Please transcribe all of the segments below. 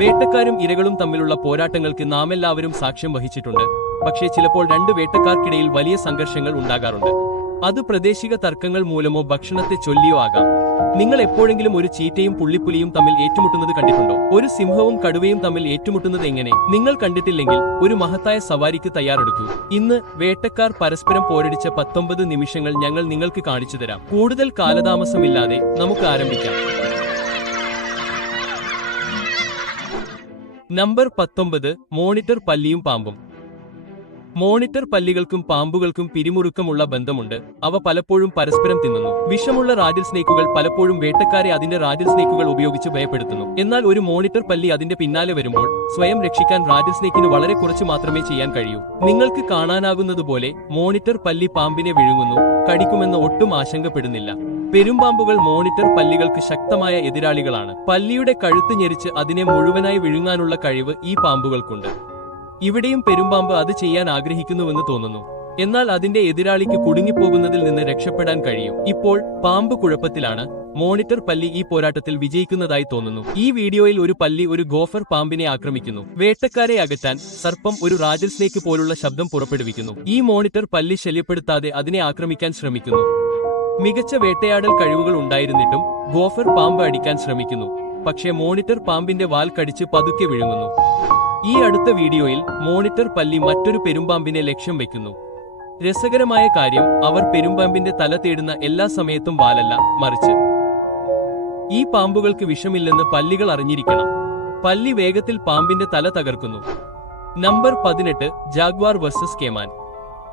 വേട്ടക്കാരും ഇരകളും തമ്മിലുള്ള പോരാട്ടങ്ങൾക്ക് നാമെല്ലാവരും സാക്ഷ്യം വഹിച്ചിട്ടുണ്ട്. പക്ഷേ ചിലപ്പോൾ രണ്ട് വേട്ടക്കാർക്കിടയിൽ വലിയ സംഘർഷങ്ങൾ ഉണ്ടാകാറുണ്ട്. അത് പ്രാദേശിക തർക്കങ്ങൾ മൂലമോ ഭക്ഷണത്തെ ചൊല്ലിയോ ആകാം. നിങ്ങൾ എപ്പോഴെങ്കിലും ഒരു ചീറ്റയും പുള്ളിപ്പുലിയും തമ്മിൽ ഏറ്റുമുട്ടുന്നത് കണ്ടിട്ടുണ്ടോ? ഒരു സിംഹവും കടുവയും തമ്മിൽ ഏറ്റുമുട്ടുന്നത് എങ്ങനെ? നിങ്ങൾ കണ്ടിട്ടില്ലെങ്കിൽ ഒരു മഹത്തായ സവാരിക്ക് തയ്യാറെടുക്കൂ. ഇന്ന് വേട്ടക്കാർ പരസ്പരം പോരടിച്ച 19 നിമിഷങ്ങൾ ഞങ്ങൾ നിങ്ങൾക്ക് കാണിച്ചു തരാം. കൂടുതൽ കാലതാമസമില്ലാതെ നമുക്ക് ആരംഭിക്കാം. നമ്പർ 19, മോണിറ്റർ പല്ലിയും പാമ്പും. മോണിറ്റർ പല്ലികൾക്കും പാമ്പുകൾക്കും പിരിമുറുക്കമുള്ള ബന്ധമുണ്ട്. അവ പലപ്പോഴും പരസ്പരം തിന്നുന്നു. വിഷമുള്ള റാഡിൽ സ്നേക്കുകൾ പലപ്പോഴും വേട്ടക്കാരെ അതിന്റെ റാഡിൽ സ്നേക്കുകൾ ഉപയോഗിച്ച് ഭയപ്പെടുത്തുന്നു. എന്നാൽ ഒരു മോണിറ്റർ പല്ലി അതിന്റെ പിന്നാലെ വരുമ്പോൾ സ്വയം രക്ഷിക്കാൻ റാഡിൽ സ്നേക്കിന് വളരെ കുറച്ച് മാത്രമേ ചെയ്യാൻ കഴിയൂ. നിങ്ങൾക്ക് കാണാനാകുന്നതുപോലെ മോണിറ്റർ പല്ലി പാമ്പിനെ വിഴുങ്ങുന്നു. കടിക്കുമെന്ന് ഒട്ടും ആശങ്കപ്പെടുന്നില്ല. പെരുമ്പാമ്പുകൾ മോണിറ്റർ പല്ലികൾക്ക് ശക്തമായ എതിരാളികളാണ്. പല്ലിയുടെ കഴുത്ത് ഞെരിച്ച് അതിനെ മുഴുവനായി വിഴുങ്ങാനുള്ള കഴിവ് ഈ പാമ്പുകൾക്കുണ്ട്. ഇവിടെയും പെരുമ്പാമ്പ് അത് ചെയ്യാൻ ആഗ്രഹിക്കുന്നുവെന്ന് തോന്നുന്നു. എന്നാൽ അതിന്റെ എതിരാളിക്ക് കുടുങ്ങിപ്പോകുന്നതിൽ നിന്ന് രക്ഷപ്പെടാൻ കഴിയും. ഇപ്പോൾ പാമ്പ് കുഴപ്പത്തിലാണ്. മോണിറ്റർ പല്ലി ഈ പോരാട്ടത്തിൽ വിജയിക്കുന്നതായി തോന്നുന്നു. ഈ വീഡിയോയിൽ ഒരു പല്ലി ഒരു ഗോഫർ പാമ്പിനെ ആക്രമിക്കുന്നു. വേട്ടക്കാരെ അകറ്റാൻ സർപ്പം ഒരു റാഡിൽ സ്നേക്ക് പോലുള്ള ശബ്ദം പുറപ്പെടുവിക്കുന്നു. ഈ മോണിറ്റർ പല്ലി ശല്യപ്പെടുത്താതെ അതിനെ ആക്രമിക്കാൻ ശ്രമിക്കുന്നു. മികച്ച വേട്ടയാടൽ കഴിവുകൾ ഉണ്ടായിരുന്നിട്ടും ഗോഫർ പാമ്പ് അടിക്കാൻ ശ്രമിക്കുന്നു. പക്ഷേ മോണിറ്റർ പാമ്പിന്റെ വാൽ കടിച്ച് പതുക്കെ വിഴുങ്ങുന്നു. ഈ അടുത്ത വീഡിയോയിൽ മോണിറ്റർ പല്ലി മറ്റൊരു പെരുമ്പാമ്പിനെ ലക്ഷ്യം വെക്കുന്നു. രസകരമായ കാര്യം, അവർ പെരുമ്പാമ്പിന്റെ തല തേടുന്ന എല്ലാ സമയത്തും വാലല്ല, മറിച്ച്. ഈ പാമ്പുകൾക്ക് വിഷമില്ലെന്ന് പല്ലികൾ അറിഞ്ഞിരിക്കണം. പല്ലി വേഗത്തിൽ പാമ്പിന്റെ തല തകർക്കുന്നു. Number 18, jaguar versus caiman.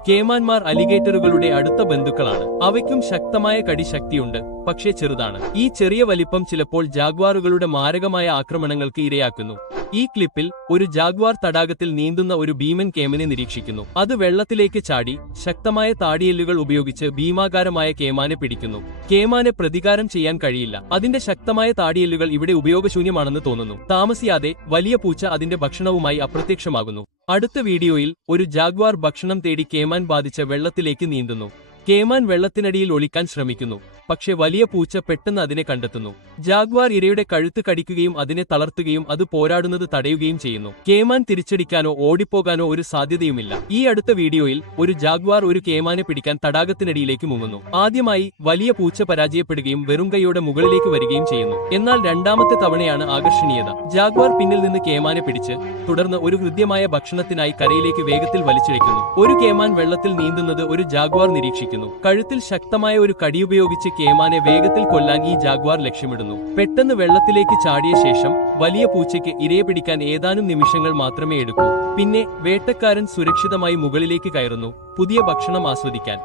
കേമാൻമാർ അലിഗേറ്ററുകളുടെ അടുത്ത ബന്ധുക്കളാണ്. അവയ്ക്കും ശക്തമായ കടിശക്തിയുണ്ട്, പക്ഷേ ചെറുതാണ്. ഈ ചെറിയ വലിപ്പം ചിലപ്പോൾ ജാഗ്വാറുകളുടെ മാരകമായ ആക്രമണങ്ങൾക്ക് ഇരയാക്കുന്നു. ഈ ക്ലിപ്പിൽ ഒരു ജാഗ്വാർ തടാകത്തിൽ നീന്തുന്ന ഒരു ഭീമൻ കേമനെ നിരീക്ഷിക്കുന്നു. അത് വെള്ളത്തിലേക്ക് ചാടി ശക്തമായ താടിയെല്ലുകൾ ഉപയോഗിച്ച് ഭീമാകാരമായ കേമാനെ പിടിക്കുന്നു. കേമാനെ പ്രതികാരം ചെയ്യാൻ കഴിയില്ല. അതിന്റെ ശക്തമായ താടിയെല്ലുകൾ ഇവിടെ ഉപയോഗശൂന്യമാണെന്ന് തോന്നുന്നു. താമസിയാതെ വലിയ പൂച്ച അതിന്റെ ഭക്ഷണവുമായി അപ്രത്യക്ഷമാകുന്നു. അടുത്ത വീഡിയോയിൽ ഒരു ജാഗ്വാർ ഭക്ഷണം തേടി കേമാൻ ബാധിച്ച വെള്ളത്തിലേക്ക് നീന്തുന്നു. കേമാൻ വെള്ളത്തിനടിയിൽ ഒളിക്കാൻ ശ്രമിക്കുന്നു. പക്ഷെ വലിയ പൂച്ച പെട്ടെന്ന് അതിനെ കണ്ടെത്തുന്നു. ജാഗ്വാർ ഇരയുടെ കഴുത്ത് കടിക്കുകയും അതിനെ തളർത്തുകയും അത് പോരാടുന്നത് തടയുകയും ചെയ്യുന്നു. കേമാൻ തിരിച്ചടിക്കാനോ ഓടിപ്പോകാനോ ഒരു സാധ്യതയുമില്ല. ഈ അടുത്ത വീഡിയോയിൽ ഒരു ജാഗ്വാർ ഒരു കേമാനെ പിടിക്കാൻ തടാകത്തിനടിയിലേക്ക് മുങ്ങുന്നു. ആദ്യമായി വലിയ പൂച്ച പരാജയപ്പെടുകയും വെറും കൈയോടെ മുകളിലേക്ക് വരികയും ചെയ്യുന്നു. എന്നാൽ രണ്ടാമത്തെ തവണയാണ് ആകർഷണീയത. ജാഗ്വാർ പിന്നിൽ നിന്ന് കേമാനെ പിടിച്ച് തുടർന്ന് ഒരു ഹൃദ്യമായ ഭക്ഷണത്തിനായി കരയിലേക്ക് വേഗത്തിൽ വലിച്ചിഴയ്ക്കുന്നു. ഒരു കേമാൻ വെള്ളത്തിൽ നീന്തുന്നത് ഒരു ജാഗ്വാർ നിരീക്ഷിക്കുന്നു. കഴുത്തിൽ ശക്തമായ ഒരു കടിയുപയോഗിച്ച് കേമാനെ വേഗത്തിൽ കൊല്ലാൻ ഈ ജാഗ്വാർ ലക്ഷ്യമിടുന്നു. പെട്ടെന്ന് വെള്ളത്തിലേക്ക് ചാടിയ ശേഷം വലിയ പൂച്ചയ്ക്ക് ഇരയെ പിടിക്കാൻ ഏതാനും നിമിഷങ്ങൾ മാത്രമേ എടുക്കൂ. പിന്നെ വേട്ടക്കാരൻ സുരക്ഷിതമായി മുകളിലേക്ക് കയറുന്നു, പുതിയ ഭക്ഷണം ആസ്വദിക്കാൻ.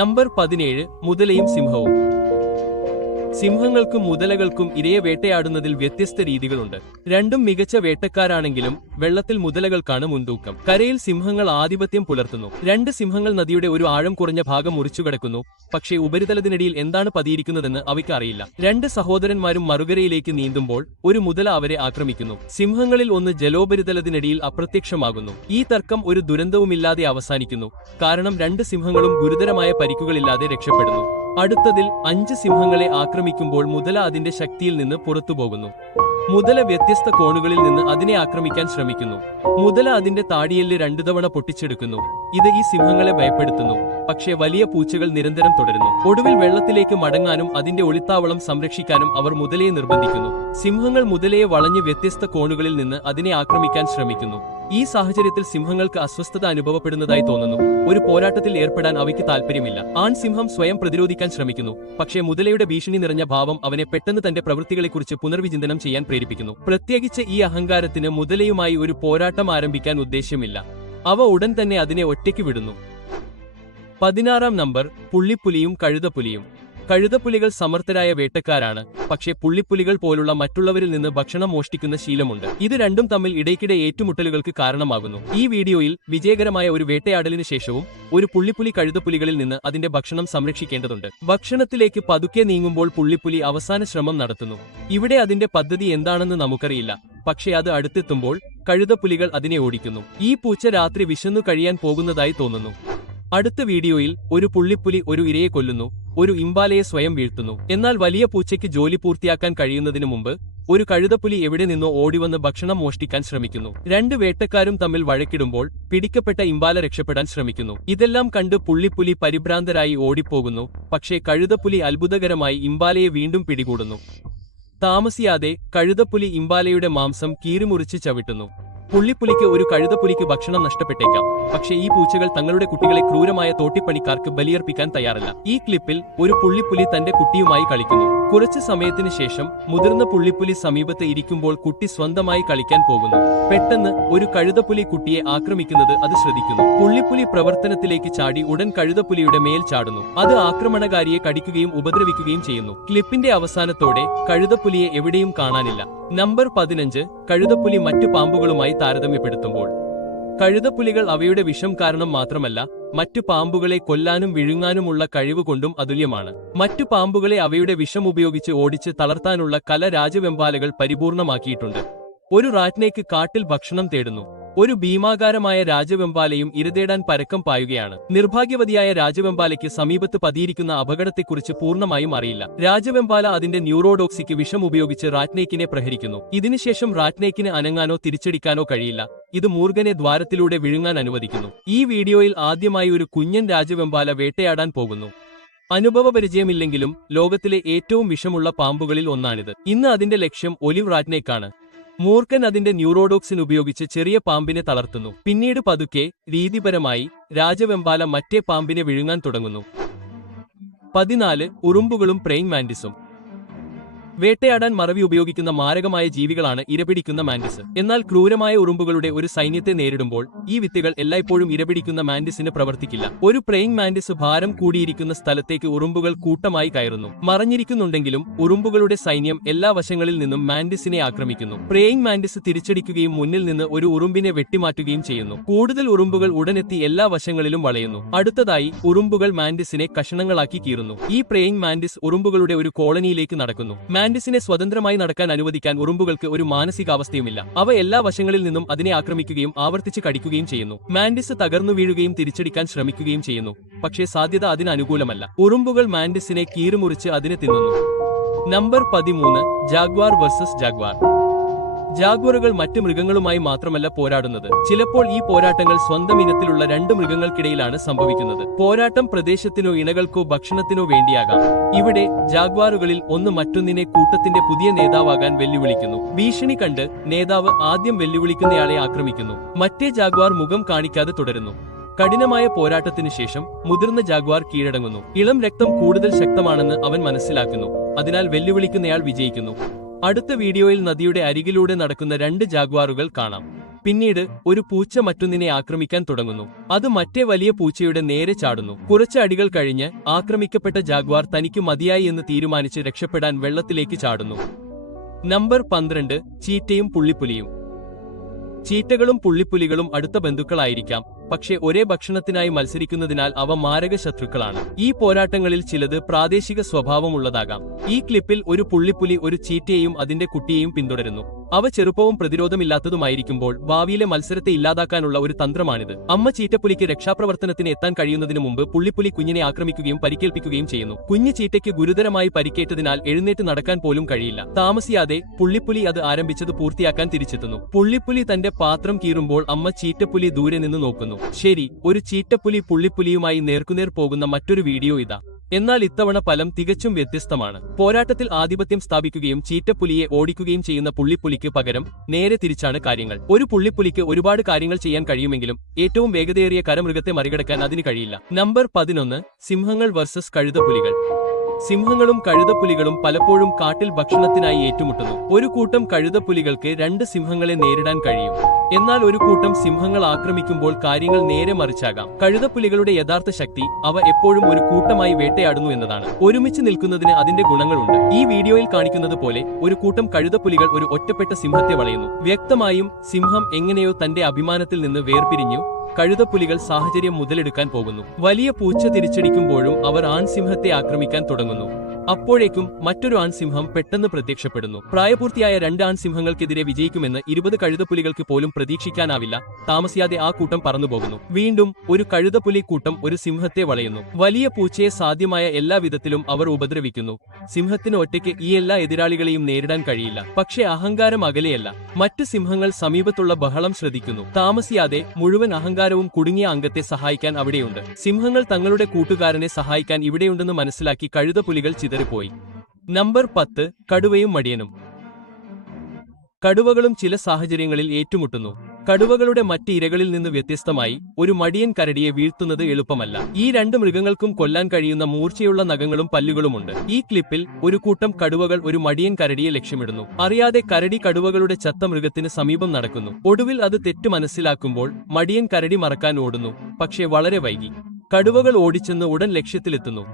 നമ്പർ 17, മുതലയും സിംഹവും. സിംഹങ്ങൾക്കും മുതലകൾക്കും ഇരയെ വേട്ടയാടുന്നതിൽ വ്യത്യസ്ത രീതികളുണ്ട്. രണ്ടും മികച്ച വേട്ടക്കാരാണെങ്കിലും വെള്ളത്തിൽ മുതലകൾക്കാണ് മുൻതൂക്കം. കരയിൽ സിംഹങ്ങൾ ആധിപത്യം പുലർത്തുന്നു. രണ്ട് സിംഹങ്ങൾ നദിയുടെ ഒരു ആഴം കുറഞ്ഞ ഭാഗം മുറിച്ചുകടക്കുന്നു. പക്ഷേ ഉപരിതലത്തിനടിയിൽ എന്താണ് പതിയിരിക്കുന്നതെന്ന് അവയ്ക്ക് അറിയില്ല. രണ്ട് സഹോദരന്മാരും മറുകരയിലേക്ക് നീന്തുമ്പോൾ ഒരു മുതല അവരെ ആക്രമിക്കുന്നു. സിംഹങ്ങളിൽ ഒന്ന് ജലോപരിതലത്തിനടിയിൽ അപ്രത്യക്ഷമാകുന്നു. ഈ തർക്കം ഒരു ദുരന്തവുമില്ലാതെ അവസാനിക്കുന്നു, കാരണം രണ്ട് സിംഹങ്ങളും ഗുരുതരമായ പരിക്കുകളില്ലാതെ രക്ഷപ്പെടുന്നു. അടുത്തതിൽ 5 സിംഹങ്ങളെ ആക്രമിക്കുമ്പോൾ മുതല അതിന്റെ ശക്തിയിൽ നിന്ന് പുറത്തുപോകുന്നു. മുതല വ്യത്യസ്ത കോണുകളിൽ നിന്ന് അതിനെ ആക്രമിക്കാൻ ശ്രമിക്കുന്നു. മുതല അതിന്റെ താടിയെല്ല് 2 തവണ പൊട്ടിച്ചെടുക്കുന്നു. ഇത് ഈ സിംഹങ്ങളെ ഭയപ്പെടുത്തുന്നു. പക്ഷേ വലിയ പൂച്ചകൾ നിരന്തരം തുടരുന്നു. ഒടുവിൽ വെള്ളത്തിലേക്ക് മടങ്ങാനും അതിന്റെ ഒളിത്താവളം സംരക്ഷിക്കാനും അവർ മുതലയെ നിർബന്ധിക്കുന്നു. സിംഹങ്ങൾ മുതലയെ വളഞ്ഞ് വ്യത്യസ്ത കോണുകളിൽ നിന്ന് അതിനെ ആക്രമിക്കാൻ ശ്രമിക്കുന്നു. ഈ സാഹചര്യത്തിൽ സിംഹങ്ങൾക്ക് അസ്വസ്ഥത അനുഭവപ്പെടുന്നതായി തോന്നുന്നു. ഒരു പോരാട്ടത്തിൽ ഏർപ്പെടാൻ അവയ്ക്ക് താല്പര്യമില്ല. ആൺ സിംഹം സ്വയം പ്രതിരോധിക്കാൻ ശ്രമിക്കുന്നു. പക്ഷേ മുതലയുടെ ഭീഷണി നിറഞ്ഞ ഭാവം അവനെ പെട്ടെന്ന് തന്റെ പ്രവൃത്തികളെക്കുറിച്ച് പുനർവിചിന്തനം ചെയ്യാൻ പ്രേരിപ്പിക്കുന്നു. പ്രത്യേകിച്ച് ഈ അഹങ്കാരത്തിന് മുതലയുമായി ഒരു പോരാട്ടം ആരംഭിക്കാൻ ഉദ്ദേശ്യമില്ല. അവ ഉടൻ തന്നെ അതിനെ ഒറ്റയ്ക്ക് വിടുന്നു. 16 നമ്പർ, പുള്ളിപ്പുലിയും കഴുതപ്പുലിയും. കഴുതപ്പുലികൾ സമർത്ഥരായ വേട്ടക്കാരാണ്. പക്ഷേ പുള്ളിപ്പുലികൾ പോലുള്ള മറ്റുള്ളവരിൽ നിന്ന് ഭക്ഷണം മോഷ്ടിക്കുന്ന ശീലമുണ്ട്. ഇത് രണ്ടും തമ്മിൽ ഇടയ്ക്കിടെ ഏറ്റുമുട്ടലുകൾക്ക് കാരണമാകുന്നു. ഈ വീഡിയോയിൽ വിജയകരമായ ഒരു വേട്ടയാടലിന് ശേഷവും ഒരു പുള്ളിപ്പുലി കഴുതപ്പുലികളിൽ നിന്ന് അതിന്റെ ഭക്ഷണം സംരക്ഷിക്കേണ്ടതുണ്ട്. ഭക്ഷണത്തിലേക്ക് പതുക്കെ നീങ്ങുമ്പോൾ പുള്ളിപ്പുലി അവസാന ശ്രമം നടത്തുന്നു. ഇവിടെ അതിന്റെ പദ്ധതി എന്താണെന്ന് നമുക്കറിയില്ല. പക്ഷേ അത് അടുത്തെത്തുമ്പോൾ കഴുതപ്പുലികൾ അതിനെ ഓടിക്കുന്നു. ഈ പൂച്ച രാത്രി വിശന്നു കഴിയാൻ പോകുന്നതായി തോന്നുന്നു. അടുത്ത വീഡിയോയിൽ ഒരു പുള്ളിപ്പുലി ഒരു ഇരയെ കൊല്ലുന്നു. ഒരു ഇംബാലയെ സ്വയം വീഴ്ത്തുന്നു. എന്നാൽ വലിയ പൂച്ചയ്ക്ക് ജോലി പൂർത്തിയാക്കാൻ കഴിയുന്നതിനു മുമ്പ് ഒരു കഴുതപ്പുലി എവിടെ നിന്നോ ഓടിവന്ന് ഭക്ഷണം മോഷ്ടിക്കാൻ ശ്രമിക്കുന്നു. രണ്ട് വേട്ടക്കാരും തമ്മിൽ വഴക്കിടുമ്പോൾ പിടിക്കപ്പെട്ട ഇംബാല രക്ഷപ്പെടാൻ ശ്രമിക്കുന്നു. ഇതെല്ലാം കണ്ട് പുള്ളിപ്പുലി പരിഭ്രാന്തരായി ഓടിപ്പോകുന്നു. പക്ഷേ കഴുതപ്പുലി അത്ഭുതകരമായി ഇംബാലയെ വീണ്ടും പിടികൂടുന്നു. താമസിയാതെ കഴുതപ്പുലി ഇംബാലയുടെ മാംസം കീറിമുറിച്ച് ചവിട്ടുന്നു. പുള്ളിപ്പുലിക്ക് ഒരു കഴുതപ്പുലിക്ക് ഭക്ഷണം നഷ്ടപ്പെട്ടേക്കാം, പക്ഷേ ഈ പൂച്ചകൾ തങ്ങളുടെ കുട്ടികളെ ക്രൂരമായ തോട്ടിപ്പണിക്കാർക്ക് ബലിയർപ്പിക്കാൻ തയ്യാറല്ല. ഈ ക്ലിപ്പിൽ ഒരു പുള്ളിപ്പുലി തന്റെ കുട്ടിയുമായി കളിക്കുന്നു. കുറച്ചു സമയത്തിന് ശേഷം മുതിർന്ന പുള്ളിപ്പുലി സമീപത്ത് ഇരിക്കുമ്പോൾ കുട്ടി സ്വന്തമായി കളിക്കാൻ പോകുന്നു. പെട്ടെന്ന് ഒരു കഴുതപ്പുലി കുട്ടിയെ ആക്രമിക്കുന്നത് അത് ശ്രദ്ധിക്കുന്നു. പുള്ളിപ്പുലി പ്രവർത്തനത്തിലേക്ക് ചാടി ഉടൻ കഴുതപ്പുലിയുടെ മേൽ ചാടുന്നു. അത് ആക്രമണകാരിയെ കടിക്കുകയും ഉപദ്രവിക്കുകയും ചെയ്യുന്നു. ക്ലിപ്പിന്റെ അവസാനത്തോടെ കഴുതപ്പുലിയെ എവിടെയും കാണാനില്ല. നമ്പർ 15. കഴുതപ്പുലി മറ്റു പാമ്പുകളുമായി താരതമ്യപ്പെടുത്തുമ്പോൾ. കഴുതപ്പുലികൾ അവയുടെ വിഷം കാരണം മാത്രമല്ല, മറ്റു പാമ്പുകളെ കൊല്ലാനും വിഴുങ്ങാനുമുള്ള കഴിവ് കൊണ്ടും അതുല്യമാണ്. മറ്റു പാമ്പുകളെ അവയുടെ വിഷം ഉപയോഗിച്ച് ഓടിച്ച് തളർത്താനുള്ള കല രാജവെമ്പാലകൾ പരിപൂർണമാക്കിയിട്ടുണ്ട്. ഒരു റാറ്റ്നേക്ക് കാട്ടിൽ ഭക്ഷണം തേടുന്നു. ഒരു ഭീമാകാരമായ രാജവെമ്പാലയും ഇരതേടാൻ പരക്കം പായുകയാണ്. നിർഭാഗ്യവതിയായ രാജവെമ്പാലയ്ക്ക് സമീപത്ത് പതിയിരിക്കുന്ന അപകടത്തെക്കുറിച്ച് പൂർണ്ണമായും അറിയില്ല. രാജവെമ്പാല അതിന്റെ ന്യൂറോഡോക്സിക്ക് വിഷം ഉപയോഗിച്ച് റാറ്റ്നേക്കിനെ പ്രഹരിക്കുന്നു. ഇതിനുശേഷം റാറ്റ്നേക്കിന് അനങ്ങാനോ തിരിച്ചടിക്കാനോ കഴിയില്ല. ഇത് മൂർഖനെ ദ്വാരത്തിലൂടെ വിഴുങ്ങാൻ അനുവദിക്കുന്നു. ഈ വീഡിയോയിൽ ആദ്യമായി ഒരു കുഞ്ഞൻ രാജവെമ്പാല വേട്ടയാടാൻ പോകുന്നു. അനുഭവപരിചയമില്ലെങ്കിലും ലോകത്തിലെ ഏറ്റവും വിഷമുള്ള പാമ്പുകളിൽ ഒന്നാണിത്. ഇന്ന് അതിന്റെ ലക്ഷ്യം ഒലിവ് റാറ്റ്നേക്കാണ്. മൂർഖൻ അതിന്റെ ന്യൂറോഡോക്സിൻ ഉപയോഗിച്ച് ചെറിയ പാമ്പിനെ തളർത്തുന്നു. പിന്നീട് പതുക്കെ രീതിപരമായി രാജവെമ്പാല മറ്റേ പാമ്പിനെ വിഴുങ്ങാൻ തുടങ്ങുന്നു. 14. ഉറുമ്പുകളും പ്രേയിങ് മാന്റിസും. വേട്ടയാടാൻ മറവി ഉപയോഗിക്കുന്ന മാരകമായ ജീവികളാണ് ഇരപിടിക്കുന്ന മാന്റിസ്. എന്നാൽ ക്രൂരമായ ഉറുമ്പുകളുടെ ഒരു സൈന്യത്തെ നേരിടുമ്പോൾ ഈ വിത്തുകൾ എല്ലായ്പ്പോഴും ഇരപിടിക്കുന്ന മാന്റിസിന് പ്രവർത്തിക്കില്ല. ഒരു പ്രേയിങ് മാന്റിസ് ഭാരം കൂടിയിരിക്കുന്ന സ്ഥലത്തേക്ക് ഉറുമ്പുകൾ കൂട്ടമായി കയറുന്നു. മറഞ്ഞിരിക്കുന്നുണ്ടെങ്കിലും ഉറുമ്പുകളുടെ സൈന്യം എല്ലാ വശങ്ങളിൽ നിന്നും മാന്റിസിനെ ആക്രമിക്കുന്നു. പ്രേയിങ് മാന്റിസ് തിരിച്ചടിക്കുകയും മുന്നിൽ നിന്ന് ഒരു ഉറുമ്പിനെ വെട്ടിമാറ്റുകയും ചെയ്യുന്നു. കൂടുതൽ ഉറുമ്പുകൾ ഉടനെത്തി എല്ലാ വശങ്ങളിലും വളയുന്നു. അടുത്തതായി ഉറുമ്പുകൾ മാന്റിസിനെ കഷണങ്ങളാക്കി കീറുന്നു. ഈ പ്രേയിങ് മാന്റിസ് ഉറുമ്പുകളുടെ ഒരു കോളനിയിലേക്ക് നടക്കുന്നു. മാന്റിസിനെ സ്വതന്ത്രമായി നടക്കാൻ അനുവദിക്കാൻ ഉറുമ്പുകൾക്ക് ഒരു മാനസികാവസ്ഥയുമില്ല. അവ എല്ലാ വശങ്ങളിൽ നിന്നും അതിനെ ആക്രമിക്കുകയും ആവർത്തിച്ച് കടിക്കുകയും ചെയ്യുന്നു. മാന്റിസ് തകർന്നു വീഴുകയും തിരിച്ചടിക്കാൻ ശ്രമിക്കുകയും ചെയ്യുന്നു. പക്ഷേ സാധ്യത അതിന് അനുകൂലമല്ല. ഉറുമ്പുകൾ മാന്റിസിനെ കീറിമുറിച്ച് അതിനെ തിന്നുന്നു. നമ്പർ 13. Jaguar versus jaguar. ജാഗ്വറുകൾ മറ്റ് മൃഗങ്ങളുമായി മാത്രമല്ല പോരാടുന്നത്. ചിലപ്പോൾ ഈ പോരാട്ടങ്ങൾ സ്വന്തം ഇനത്തിലുള്ള രണ്ട് മൃഗങ്ങൾക്കിടയിലാണ് സംഭവിക്കുന്നത്. പോരാട്ടം പ്രദേശത്തിനോ ഇണകൾക്കോ ഭക്ഷണത്തിനോ വേണ്ടിയാകാം. ഇവിടെ ജാഗ്വാറുകളിൽ ഒന്ന് മറ്റൊന്നിനെ കൂട്ടത്തിന്റെ പുതിയ നേതാവാകാൻ വെല്ലുവിളിക്കുന്നു. ഭീഷണി കണ്ട് നേതാവ് ആദ്യം വെല്ലുവിളിക്കുന്നയാളെ ആക്രമിക്കുന്നു. മറ്റേ ജാഗ്വാർ മുഖം കാണിക്കാതെ തുടരുന്നു. കഠിനമായ പോരാട്ടത്തിനു ശേഷം മുതിർന്ന ജാഗ്വാർ കീഴടങ്ങുന്നു. ഇളം രക്തം കൂടുതൽ ശക്തമാണെന്ന് അവൻ മനസ്സിലാക്കുന്നു. അതിനാൽ വെല്ലുവിളിക്കുന്നയാൾ വിജയിക്കുന്നു. അടുത്ത വീഡിയോയിൽ നദിയുടെ അരികിലൂടെ നടക്കുന്ന രണ്ട് ജാഗ്വാറുകൾ കാണാം. പിന്നീട് ഒരു പൂച്ച മറ്റൊന്നിനെ ആക്രമിക്കാൻ തുടങ്ങുന്നു. അത് മറ്റേ വലിയ പൂച്ചയുടെ നേരെ ചാടുന്നു. കുറച്ച് അടികൾ കഴിഞ്ഞ് ആക്രമിക്കപ്പെട്ട ജാഗ്വാർ തനിക്ക് മതിയായി എന്ന് തീരുമാനിച്ച് രക്ഷപ്പെടാൻ വെള്ളത്തിലേക്ക് ചാടുന്നു. നമ്പർ 12. ചീറ്റയും പുള്ളിപ്പുലിയും. ചീറ്റകളും പുള്ളിപ്പുലികളും അടുത്ത ബന്ധുക്കളായിരിക്കാം, പക്ഷേ ഒരേ ഭക്ഷണത്തിനായി മത്സരിക്കുന്നതിനാൽ അവ മാരക ശത്രുക്കളാണ്. ഈ പോരാട്ടങ്ങളിൽ ചിലത് പ്രാദേശിക സ്വഭാവമുള്ളതാകാം. ഈ ക്ലിപ്പിൽ ഒരു പുള്ളിപ്പുലി ഒരു ചീറ്റയെയും അതിന്റെ കുട്ടിയെയും പിന്തുടരുന്നു. അവ ചെറുപ്പവും പ്രതിരോധമില്ലാത്തതുമായിരിക്കുമ്പോൾ ഭാവിയിലെ മത്സരത്തെ ഇല്ലാതാക്കാനുള്ള ഒരു തന്ത്രമാണിത്. അമ്മ ചീറ്റപ്പുലിക്ക് രക്ഷാപ്രവർത്തനത്തിന് എത്താൻ കഴിയുന്നതിനു മുമ്പ് പുള്ളിപ്പുലി കുഞ്ഞിനെ ആക്രമിക്കുകയും പരിക്കേൽപ്പിക്കുകയും ചെയ്യുന്നു. കുഞ്ഞു ചീറ്റയ്ക്ക് ഗുരുതരമായി പരിക്കേറ്റതിനാൽ എഴുന്നേറ്റ് നടക്കാൻ പോലും കഴിയില്ല. താമസിയാതെ പുള്ളിപ്പുലി അത് ആരംഭിച്ചത് പൂർത്തിയാക്കാൻ തിരിച്ചെത്തുന്നു. പുള്ളിപ്പുലി തന്റെ പാത്രം കീറുമ്പോൾ അമ്മ ചീറ്റപ്പുലി ദൂരെ നിന്ന് നോക്കുന്നു. ശരി, ഒരു ചീറ്റപ്പുലി പുള്ളിപ്പുലിയുമായി നേർക്കുനേർ പോകുന്ന മറ്റൊരു വീഡിയോ ഇതാ. എന്നാൽ ഇത്തവണ ഫലം തികച്ചും വ്യത്യസ്തമാണ്. പോരാട്ടത്തിൽ ആധിപത്യം സ്ഥാപിക്കുകയും ചീറ്റപ്പുലിയെ ഓടിക്കുകയും ചെയ്യുന്ന പുള്ളിപ്പുലിക്ക് പകരം നേരെ തിരിച്ചാണ് കാര്യങ്ങൾ. ഒരു പുള്ളിപ്പുലിക്ക് ഒരുപാട് കാര്യങ്ങൾ ചെയ്യാൻ കഴിയുമെങ്കിലും ഏറ്റവും വേഗതയേറിയ കരമൃഗത്തെ മറികടക്കാൻ അതിന് കഴിയില്ല. നമ്പർ 11. സിംഹങ്ങൾ വേഴ്സസ് കഴുതപ്പുലികൾ. സിംഹങ്ങളും കഴുതപ്പുലികളും പലപ്പോഴും കാട്ടിൽ ഭക്ഷണത്തിനായി ഏറ്റുമുട്ടുന്നു. ഒരു കൂട്ടം കഴുതപ്പുലികൾക്ക് രണ്ട് സിംഹങ്ങളെ നേരിടാൻ കഴിയും. എന്നാൽ ഒരു കൂട്ടം സിംഹങ്ങൾ ആക്രമിക്കുമ്പോൾ കാര്യങ്ങൾ നേരെ മറിച്ചാകാം. കഴുതപ്പുലികളുടെ യഥാർത്ഥ ശക്തി അവ എപ്പോഴും ഒരു കൂട്ടമായി വേട്ടയാടുന്നു എന്നതാണ്. ഒരുമിച്ച് നിൽക്കുന്നതിന് അതിന്റെ ഗുണങ്ങളുണ്ട്. ഈ വീഡിയോയിൽ കാണിക്കുന്നത് പോലെ ഒരു കൂട്ടം കഴുതപ്പുലികൾ ഒരു ഒറ്റപ്പെട്ട സിംഹത്തെ വളയുന്നു. വ്യക്തമായും സിംഹം എങ്ങനെയോ തന്റെ അഭിമാനത്തിൽ നിന്ന് വേർപിരിഞ്ഞു. കഴുതപ്പുലികൾ സാഹചര്യം മുതലെടുക്കാൻ പോകുന്നു. വലിയ പൂച്ച തിരിച്ചടിക്കുമ്പോഴും അവർ ആൺസിംഹത്തെ ആക്രമിക്കാൻ തുടങ്ങുന്നു. അപ്പോഴേക്കും മറ്റൊരു ആൺസിംഹം പെട്ടെന്ന് പ്രത്യക്ഷപ്പെടുന്നു. പ്രായപൂർത്തിയായ 2 ആൺസിംഹങ്ങൾക്കെതിരെ വിജയിക്കുമെന്ന് 20 കഴുതപ്പുലികൾക്ക് പോലും പ്രതീക്ഷിക്കാനാവില്ല. താമസിയാതെ ആ കൂട്ടം പറന്നുപോകുന്നു. വീണ്ടും ഒരു കഴുതപ്പുലി കൂട്ടം ഒരു സിംഹത്തെ വളയുന്നു. വലിയ പൂച്ചയെ സാധ്യമായ എല്ലാ വിധത്തിലും അവർ ഉപദ്രവിക്കുന്നു. സിംഹത്തിന് ഒറ്റയ്ക്ക് ഈ എല്ലാ എതിരാളികളെയും നേരിടാൻ കഴിയില്ല. പക്ഷേ അഹങ്കാരം അകലെയല്ല. മറ്റ് സിംഹങ്ങൾ സമീപത്തുള്ള ബഹളം ശ്രദ്ധിക്കുന്നു. താമസിയാതെ മുഴുവൻ അഹങ്കാരവും കുടുങ്ങിയ അംഗത്തെ സഹായിക്കാൻ അവിടെയുണ്ട്. സിംഹങ്ങൾ തങ്ങളുടെ കൂട്ടുകാരനെ സഹായിക്കാൻ ഇവിടെയുണ്ടെന്ന് മനസ്സിലാക്കി കഴുതപ്പുലികൾ ചിതറിപ്പോയി. നമ്പർ 10 കടുവയും മടിയനും. കടുവകളും ചില സാഹചര്യങ്ങളിൽ ഏറ്റുമുട്ടുന്നു. കടുവകളുടെ മറ്റ് ഇരകളിൽ നിന്ന് വ്യത്യസ്തമായി ഒരു മടിയൻ കരടിയെ വീഴ്ത്തുന്നത് എളുപ്പമല്ല. ഈ 2 മൃഗങ്ങൾക്കും കൊല്ലാൻ കഴിയുന്ന മൂർച്ചയുള്ള നഖങ്ങളും പല്ലുകളുമുണ്ട്. ഈ ക്ലിപ്പിൽ ഒരു കൂട്ടം കടുവകൾ ഒരു മടിയൻ കരടിയെ ലക്ഷ്യമിടുന്നു. അറിയാതെ കരടി കടുവകളുടെ ചത്ത മൃഗത്തിന് സമീപം നടക്കുന്നു. ഒടുവിൽ അത് തെറ്റ് മനസ്സിലാക്കുമ്പോൾ മടിയൻ കരടി മറക്കാൻ ഓടുന്നു. പക്ഷേ വളരെ വൈകി. കടുവകൾ ഓടിച്ചെന്ന് ഉടൻ ലക്ഷ്യത്തിലെത്തുന്നു.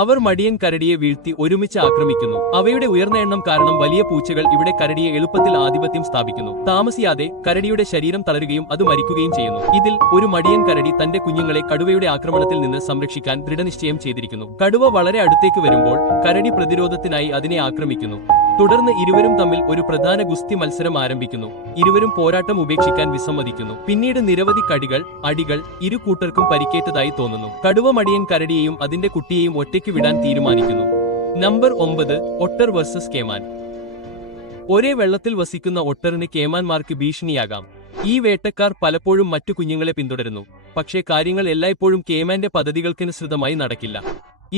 അവർ മടിയൻ കരടിയെ വീഴ്ത്തി ഒരുമിച്ച് ആക്രമിക്കുന്നു. അവയുടെ ഉയർന്ന എണ്ണം കാരണം വലിയ പൂച്ചകൾ ഇവിടെ കരടിയെ എളുപ്പത്തിൽ ആധിപത്യം സ്ഥാപിക്കുന്നു. താമസിയാതെ കരടിയുടെ ശരീരം തളരുകയും അത് മരിക്കുകയും ചെയ്യുന്നു. ഇതിൽ ഒരു മടിയൻ കരടി തന്റെ കുഞ്ഞുങ്ങളെ കടുവയുടെ ആക്രമണത്തിൽ നിന്ന് സംരക്ഷിക്കാൻ ദൃഢനിശ്ചയം ചെയ്തിരിക്കുന്നു. കടുവ വളരെ അടുത്തേക്ക് വരുമ്പോൾ കരടി പ്രതിരോധത്തിനായി അതിനെ ആക്രമിക്കുന്നു. തുടർന്ന് ഇരുവരും തമ്മിൽ ഒരു പ്രധാന ഗുസ്തി മത്സരം ആരംഭിക്കുന്നു. ഇരുവരും പോരാട്ടം ഉപേക്ഷിക്കാൻ വിസമ്മതിക്കുന്നു. പിന്നീട് നിരവധി കടികൾ, അടികൾ, ഇരു കൂട്ടർക്കും പരിക്കേറ്റതായി തോന്നുന്നു. കടുവ മടിയൻ കരടിയെയും അതിന്റെ കുട്ടിയെയും ഒറ്റയ്ക്ക് വിടാൻ തീരുമാനിക്കുന്നു. Number 9 otter versus Cayman. ഒരേ വെള്ളത്തിൽ വസിക്കുന്ന ഒട്ടറിന് കേമാന്മാർക്ക് ഭീഷണിയാകാം. ഈ വേട്ടക്കാർ പലപ്പോഴും മറ്റു കുഞ്ഞുങ്ങളെ പിന്തുടരുന്നു. പക്ഷേ കാര്യങ്ങൾ എല്ലായ്പ്പോഴും കേമാന്റെ പദ്ധതികൾക്കനുസൃതമായി നടക്കില്ല.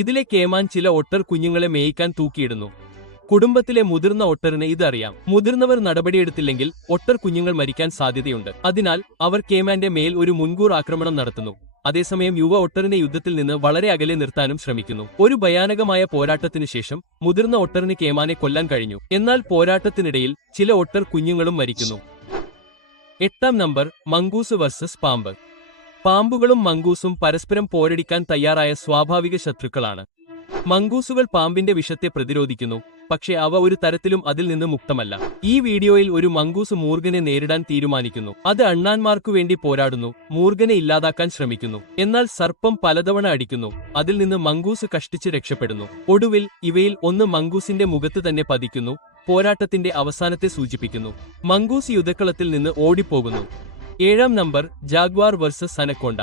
ഇതിലെ കേമാൻ ചില ഒട്ടർ കുഞ്ഞുങ്ങളെ മേയിക്കാൻ തൂക്കിയിടുന്നു. കുടുംബത്തിലെ മുതിർന്ന ഒട്ടറിന് ഇതറിയാം. മുതിർന്നവർ നടപടിയെടുത്തില്ലെങ്കിൽ ഒട്ടർ കുഞ്ഞുങ്ങൾ മരിക്കാൻ സാധ്യതയുണ്ട്. അതിനാൽ അവർ കേമാന്റെ മേൽ ഒരു മുൻകൂർ ആക്രമണം നടത്തുന്നു. അതേസമയം യുവ ഒട്ടറിനെ യുദ്ധത്തിൽ നിന്ന് വളരെ അകലെ നിർത്താനും ശ്രമിക്കുന്നു. ഒരു ഭയാനകമായ പോരാട്ടത്തിനു ശേഷം മുതിർന്ന ഒട്ടറിന് കേമാനെ കൊല്ലാൻ കഴിഞ്ഞു. എന്നാൽ പോരാട്ടത്തിനിടയിൽ ചില ഒട്ടർ കുഞ്ഞുങ്ങളും മരിക്കുന്നു. 8ാം നമ്പർ മംഗൂസ് വേഴ്സസ് പാമ്പ്. പാമ്പുകളും മംഗൂസും പരസ്പരം പോരടിക്കാൻ തയ്യാറായ സ്വാഭാവിക ശത്രുക്കളാണ്. മംഗൂസുകൾ പാമ്പിന്റെ വിഷത്തെ പ്രതിരോധിക്കുന്നു. പക്ഷേ അവ ഒരു തരത്തിലും അതിൽ നിന്ന് മുക്തമല്ല. ഈ വീഡിയോയിൽ ഒരു മംഗൂസ് മൂർഖനെ നേരിടാൻ തീരുമാനിക്കുന്നു. അത് അണ്ണാന്മാർക്കു വേണ്ടി പോരാടുന്നു. മൂർഖനെ ഇല്ലാതാക്കാൻ ശ്രമിക്കുന്നു. എന്നാൽ സർപ്പം പലതവണ അടിക്കുന്നു. അതിൽ നിന്ന് മംഗൂസ് കഷ്ടിച്ച് രക്ഷപ്പെടുന്നു. ഒടുവിൽ ഇവയിൽ ഒന്ന് മംഗൂസിന്റെ മുഖത്ത് തന്നെ പതിക്കുന്നു. പോരാട്ടത്തിന്റെ അവസാനത്തെ സൂചിപ്പിക്കുന്നു. മംഗൂസ് യുദ്ധക്കളത്തിൽ നിന്ന് ഓടിപ്പോകുന്നു. 7ാം നമ്പർ ജാഗ്വാർ വേഴ്സസ് അനക്കോണ്ട.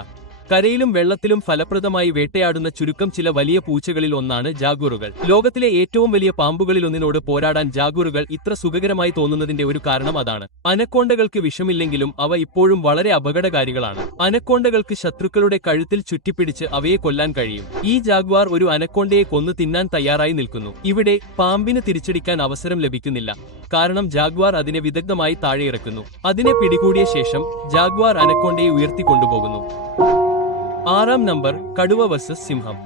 കരയിലും വെള്ളത്തിലും ഫലപ്രദമായി വേട്ടയാടുന്ന ചുരുക്കം ചില വലിയ പൂച്ചകളിൽ ഒന്നാണ് ജാഗൂറുകൾ. ലോകത്തിലെ ഏറ്റവും വലിയ പാമ്പുകളിലൊന്നിനോട് പോരാടാൻ ജാഗൂറുകൾ ഇത്ര സുഖകരമായി തോന്നുന്നതിന്റെ ഒരു കാരണം അതാണ്. അനക്കോണ്ടകൾക്ക് വിഷമില്ലെങ്കിലും അവ ഇപ്പോഴും വളരെ അപകടകാരികളാണ്. അനക്കോണ്ടകൾക്ക് ശത്രുക്കളുടെ കഴുത്തിൽ ചുറ്റിപ്പിടിച്ച് അവയെ കൊല്ലാൻ കഴിയും. ഈ ജാഗ്വാർ ഒരു അനക്കോണ്ടയെ കൊന്നു തിന്നാൻ തയ്യാറായി നിൽക്കുന്നു. ഇവിടെ പാമ്പിന് തിരിച്ചടിക്കാൻ അവസരം ലഭിക്കുന്നില്ല. കാരണം ജാഗ്വാർ അതിനെ വിദഗ്ധമായി താഴെയിറക്കുന്നു. അതിനെ പിടികൂടിയ ശേഷം ജാഗ്വാർ അനക്കോണ്ടയെ ഉയർത്തിക്കൊണ്ടുപോകുന്നു. 6ാം നമ്പർ കടുവ വേഴ്സസ് സിംഹം.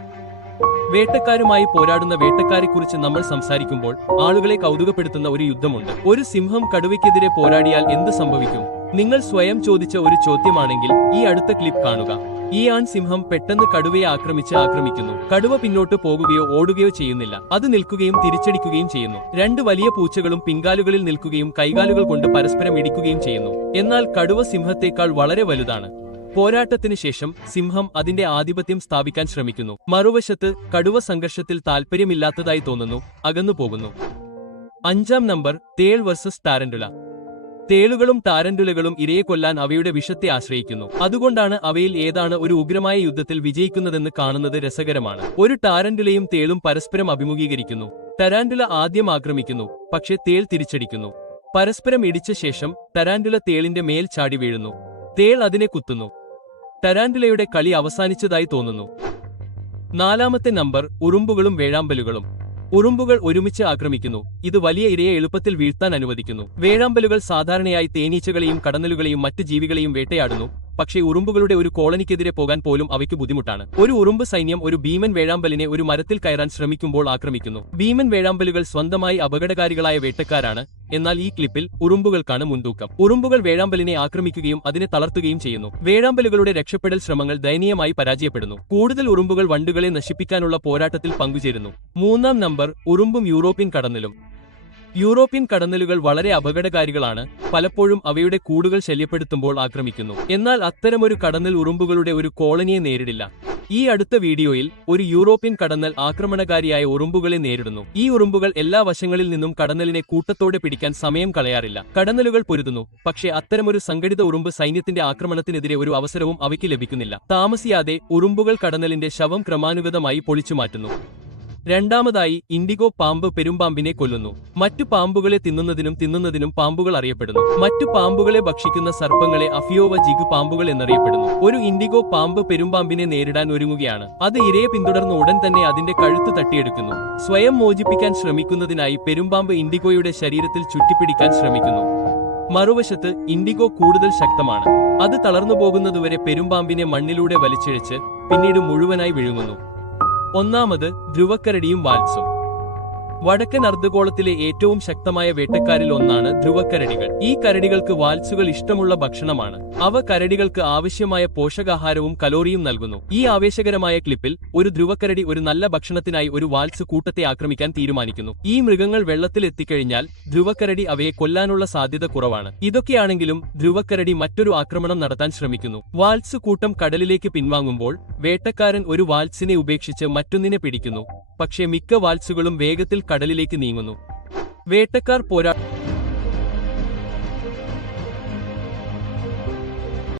വേട്ടക്കാരുമായി പോരാടുന്ന വേട്ടക്കാരെക്കുറിച്ച് നമ്മൾ സംസാരിക്കുമ്പോൾ ആളുകളെ കൗതുകപ്പെടുത്തുന്ന ഒരു യുദ്ധമുണ്ട്. ഒരു സിംഹം കടുവയ്ക്കെതിരെ പോരാടിയാൽ എന്ത് സംഭവിക്കും? നിങ്ങൾ സ്വയം ചോദിച്ച ഒരു ചോദ്യമാണെങ്കിൽ ഈ അടുത്ത ക്ലിപ്പ് കാണുക. ഈ ആൺസിംഹം പെട്ടെന്ന് കടുവയെ ആക്രമിക്കുന്നു. കടുവ പിന്നോട്ട് പോകുകയോ ഓടുകയോ ചെയ്യുന്നില്ല. അത് നിൽക്കുകയും തിരിച്ചടിക്കുകയും ചെയ്യുന്നു. 2 വലിയ പൂച്ചകളും പിൻകാലുകളിൽ നിൽക്കുകയും കൈകാലുകൾ കൊണ്ട് പരസ്പരം ഇടിക്കുകയും ചെയ്യുന്നു. എന്നാൽ കടുവ സിംഹത്തേക്കാൾ വളരെ വലുതാണ്. പോരാട്ടത്തിന് ശേഷം സിംഹം അതിന്റെ ആധിപത്യം സ്ഥാപിക്കാൻ ശ്രമിക്കുന്നു. മറുവശത്ത് കടുവ സംഘർഷത്തിൽ താൽപര്യമില്ലാത്തതായി തോന്നുന്നു, അകന്നുപോകുന്നു. 5ാം നമ്പർ തേൾ വേഴ്സസ് ടാരന്റുല. തേളുകളും ടാരന്റുലകളും ഇരയെ കൊല്ലാൻ അവയുടെ വിഷത്തെ ആശ്രയിക്കുന്നു. അതുകൊണ്ടാണ് അവയിൽ ഏതാണ് ഒരു ഉഗ്രമായ യുദ്ധത്തിൽ വിജയിക്കുന്നതെന്ന് കാണുന്നത് രസകരമാണ്. ഒരു ടാരന്റുലയും തേളും പരസ്പരം അഭിമുഖീകരിക്കുന്നു. ടാരാന്റുല ആദ്യം ആക്രമിക്കുന്നു, പക്ഷേ തേൾ തിരിച്ചടിക്കുന്നു. പരസ്പരം ഇടിച്ച ശേഷം ടാരാന്റുല തേളിന്റെ മേൽ ചാടി വീഴുന്നു. തേൾ അതിനെ കുത്തുന്നു. ടാരാന്റുലയുടെ കളി അവസാനിച്ചതായി തോന്നുന്നു. 4ാമത്തെ നമ്പർ ഉറുമ്പുകളും വേഴാമ്പലുകളും. ഉറുമ്പുകൾ ഒരുമിച്ച് ആക്രമിക്കുന്നു. ഇത് വലിയ ഇരയെ എളുപ്പത്തിൽ വീഴ്ത്താൻ അനുവദിക്കുന്നു. വേഴാമ്പലുകൾ സാധാരണയായി തേനീച്ചകളെയും കടന്നലുകളെയും മറ്റ് ജീവികളെയും വേട്ടയാടുന്നു. പക്ഷേ ഉറുമ്പുകളുടെ ഒരു കോളനിക്കെതിരെ പോകാൻ പോലും അവയ്ക്ക് ബുദ്ധിമുട്ടാണ്. ഒരു ഉറുമ്പ് സൈന്യം ഒരു ഭീമൻ വേഴാമ്പലിനെ ഒരു മരത്തിൽ കയറാൻ ശ്രമിക്കുമ്പോൾ ആക്രമിക്കുന്നു. ഭീമൻ വേഴാമ്പലുകൾ സ്വന്തമായി അപകടകാരികളായ വേട്ടക്കാരാണ്. എന്നാൽ ഈ ക്ലിപ്പിൽ ഉറുമ്പുകൾക്കാണ് മുൻതൂക്കം. ഉറുമ്പുകൾ വേഴാമ്പലിനെ ആക്രമിക്കുകയും അതിനെ തളർത്തുകയും ചെയ്യുന്നു. വേഴാമ്പലുകളുടെ രക്ഷപ്പെടൽ ശ്രമങ്ങൾ ദയനീയമായി പരാജയപ്പെടുന്നു. കൂടുതൽ ഉറുമ്പുകൾ വണ്ടുകളെ നശിപ്പിക്കാനുള്ള പോരാട്ടത്തിൽ പങ്കുചേരുന്നു. 3ാം നമ്പർ ഉറുമ്പും യൂറോപ്യൻ കടന്നലും. യൂറോപ്യൻ കടന്നലുകൾ വളരെ അപകടകാരികളാണ്, പലപ്പോഴും അവയുടെ കൂടുകൾ ശല്യപ്പെടുത്തുമ്പോൾ ആക്രമിക്കുന്നു. എന്നാൽ അത്തരമൊരു കടന്നൽ ഉറുമ്പുകളുടെ ഒരു കോളനിയെ നേരിടില്ല. ഈ അടുത്ത വീഡിയോയിൽ ഒരു യൂറോപ്യൻ കടന്നൽ ആക്രമണകാരിയായ ഉറുമ്പുകളെ നേരിടുന്നു. ഈ ഉറുമ്പുകൾ എല്ലാ വശങ്ങളിൽ നിന്നും കടന്നലിനെ കൂട്ടത്തോടെ പിടിക്കാൻ സമയം കളയാറില്ല. കടന്നലുകൾ പൊരുതുന്നു, പക്ഷേ അത്തരമൊരു സംഘടിത ഉറുമ്പ് സൈന്യത്തിന്റെ ആക്രമണത്തിനെതിരെ ഒരു അവസരവും അവയ്ക്ക് ലഭിക്കുന്നില്ല. താമസിയാതെ ഉറുമ്പുകൾ കടന്നലിന്റെ ശവം ക്രമാനുഗതമായി പൊളിച്ചുമാറ്റുന്നു. രണ്ടാമതായി, ഇൻഡിഗോ പാമ്പ് പെരുമ്പാമ്പിനെ കൊല്ലുന്നു. മറ്റു പാമ്പുകളെ തിന്നുന്നതിനും പാമ്പുകൾ അറിയപ്പെടുന്നു. മറ്റു പാമ്പുകളെ ഭക്ഷിക്കുന്ന സർപ്പങ്ങളെ അഫിയോവ ജിഗ് പാമ്പുകൾ എന്നറിയപ്പെടുന്നു. ഒരു ഇൻഡിഗോ പാമ്പ് പെരുമ്പാമ്പിനെ നേരിടാൻ ഒരുങ്ങുകയാണ്. അത് ഇരയെ പിന്തുടർന്ന് ഉടൻ തന്നെ അതിന്റെ കഴുത്ത് തട്ടിയെടുക്കുന്നു. സ്വയം മോചിപ്പിക്കാൻ ശ്രമിക്കുന്നതിനായി പെരുമ്പാമ്പ് ഇൻഡിഗോയുടെ ശരീരത്തിൽ ചുറ്റിപ്പിടിക്കാൻ ശ്രമിക്കുന്നു. മറുവശത്ത് ഇൻഡിഗോ കൂടുതൽ ശക്തമാണ്. അത് തളർന്നുപോകുന്നതുവരെ പെരുമ്പാമ്പിനെ മണ്ണിലൂടെ വലിച്ചിഴച്ച് പിന്നീട് മുഴുവനായി വിഴുങ്ങുന്നു. ഒന്നാമത്, ധ്രുവക്കരടിയും വാൽസും. വടക്കൻ അർദ്ധഗോളത്തിലെ ഏറ്റവും ശക്തമായ വേട്ടക്കാരിൽ ഒന്നാണ് ധ്രുവക്കരടികൾ. ഈ കരടികൾക്ക് വാൽസുകൾ ഇഷ്ടമുള്ള ഭക്ഷണമാണ്. അവ കരടികൾക്ക് ആവശ്യമായ പോഷകാഹാരവും കലോറിയും നൽകുന്നു. ഈ ആവേശകരമായ ക്ലിപ്പിൽ ഒരു ധ്രുവക്കരടി ഒരു നല്ല ഭക്ഷണത്തിനായി ഒരു വാൽസ് കൂട്ടത്തെ ആക്രമിക്കാൻ തീരുമാനിക്കുന്നു. ഈ മൃഗങ്ങൾ വെള്ളത്തിൽ എത്തിക്കഴിഞ്ഞാൽ ധ്രുവക്കരടി അവയെ കൊല്ലാനുള്ള സാധ്യത കുറവാണ്. ഇതൊക്കെയാണെങ്കിലും ധ്രുവക്കരടി മറ്റൊരു ആക്രമണം നടത്താൻ ശ്രമിക്കുന്നു. വാൽസ് കൂട്ടം കടലിലേക്ക് പിൻവാങ്ങുമ്പോൾ വേട്ടക്കാരൻ ഒരു വാൽസിനെ ഉപേക്ഷിച്ച് മറ്റൊന്നിനെ പിടിക്കുന്നു. പക്ഷേ മിക്ക വാൽസുകളും വേഗത്തിൽ കടലിലേക്ക് നീങ്ങുന്നു. വേട്ടക്കാർ